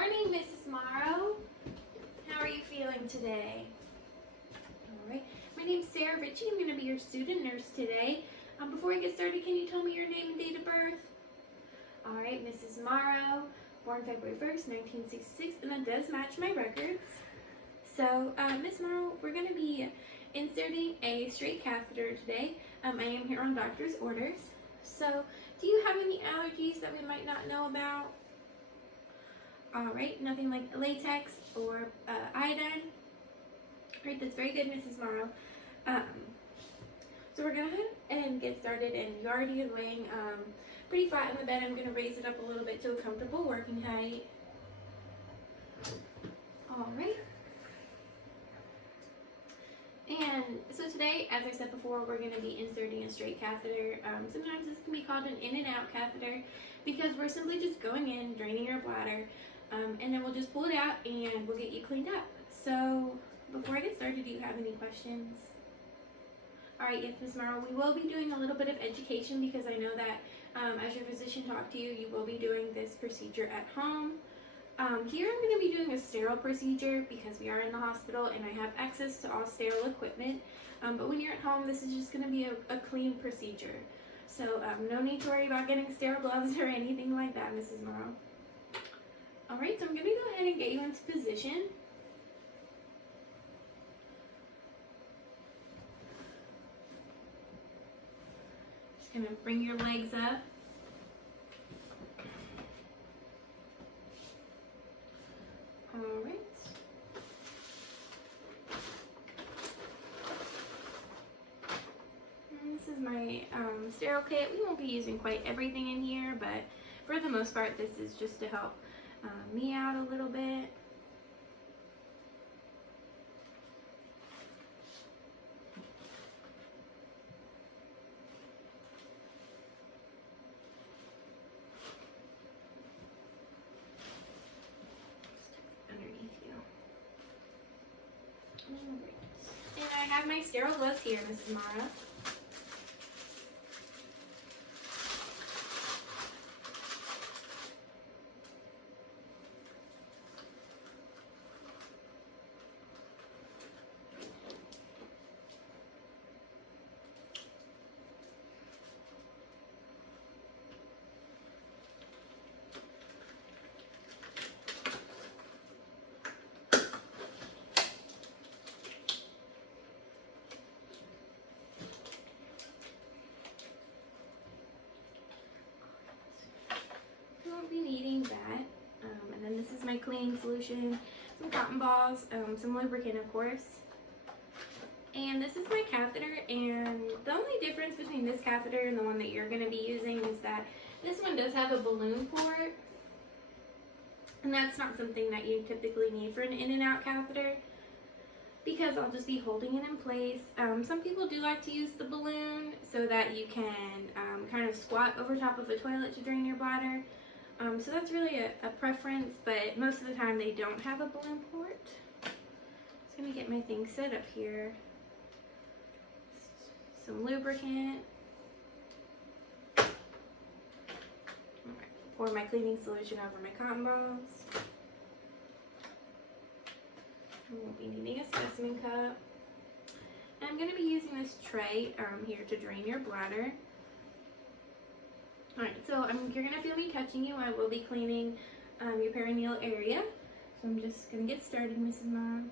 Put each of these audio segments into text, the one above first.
morning, Mrs. Morrow. How are you feeling today? All right. My name's Sarah Ritchie. I'm going to be your student nurse today. Before I get started, can you tell me your name and date of birth? All right, Mrs. Morrow, born February 1st, 1966, and that does match my records. So, Miss Morrow, we're going to be inserting a straight catheter today. I am here on doctor's orders. So, do you have any allergies that we might not know about? All right, nothing like latex or iodine. All right, that's very good, Mrs. Morrow. So we're going to go ahead and get started, and you already are laying pretty flat in the bed. I'm going to raise it up a little bit to a comfortable working height. All right. And so today, as I said before, we're going to be inserting a straight catheter. Sometimes this can be called an in and out catheter because we're simply just going in, draining your bladder, and then we'll just pull it out and we'll get you cleaned up. So before I get started, do you have any questions? All right, yes, Ms. Morrow, we will be doing a little bit of education because I know that as your physician talked to you, you will be doing this procedure at home. Here I'm going to be doing a sterile procedure because we are in the hospital and I have access to all sterile equipment. But when you're at home, this is just going to be a clean procedure. So no need to worry about getting sterile gloves or anything like that, Mrs. Morrow. All right, so I'm going to go ahead and get you into position. Just going to bring your legs up. All right. And this is my sterile kit. We won't be using quite everything in here, but for the most part, this is just to help me out a little bit. And I have my sterile gloves here, Mrs. Morrow. Be needing that, and then this is my cleaning solution, some cotton balls, some lubricant of course, and this is my catheter. And the only difference between this catheter and the one that you're going to be using is that this one does have a balloon port, and that's not something that you typically need for an in and out catheter because I'll just be holding it in place. Some people do like to use the balloon so that you can kind of squat over top of a toilet to drain your bladder. So that's really a preference, but most of the time they don't have a balloon port. Just gonna get my thing set up here. Some lubricant. Pour my cleaning solution over my cotton balls. We'll be needing a specimen cup. And I'm gonna be using this tray here to drain your bladder. Alright, so you're going to feel me touching you. I will be cleaning your perineal area. So I'm just going to get started, Mrs. Morrow.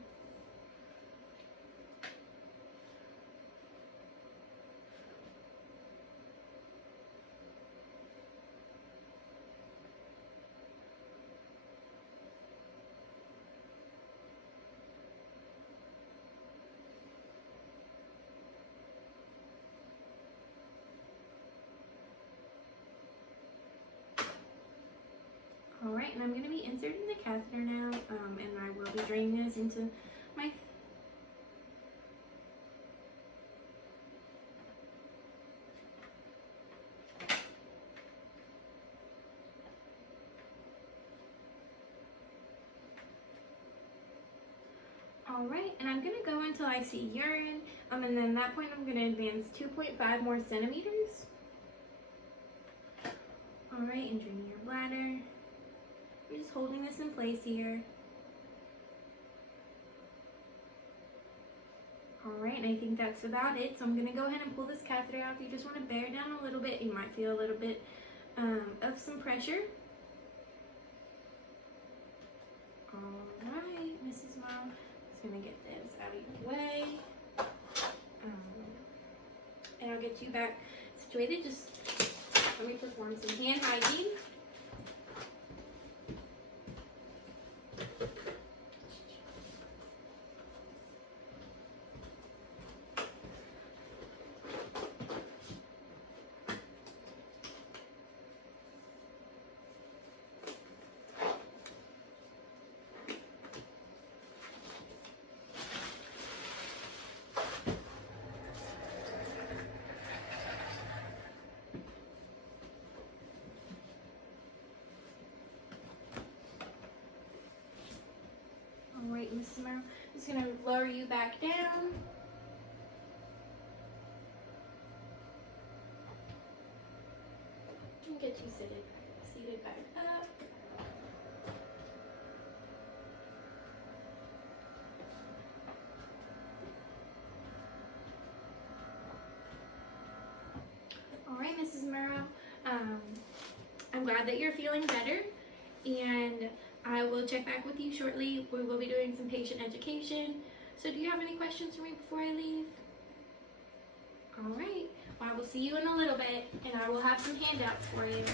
Alright, and I'm going to be inserting the catheter now, and I will be draining this into my... Alright, and I'm going to go until I see urine, and then at that point I'm going to advance 2.5 more centimeters. Alright, and drain your bladder. I'm just holding this in place here. Alright, I think that's about it. So I'm going to go ahead and pull this catheter out. If you just want to bear down a little bit, you might feel a little bit of some pressure. Alright, Mrs. Mom. Just going to get this out of your way. And I'll get you back situated. Just let me perform some hand hygiene. Alright, Mrs. Merrill, I'm just going to lower you back down. And get you seated back up. Alright, Mrs. Merrill, I'm glad that you're feeling better, and I will check back with you shortly. We will be doing some patient education. So do you have any questions for me before I leave? All right. Well, I will see you in a little bit, and I will have some handouts for you.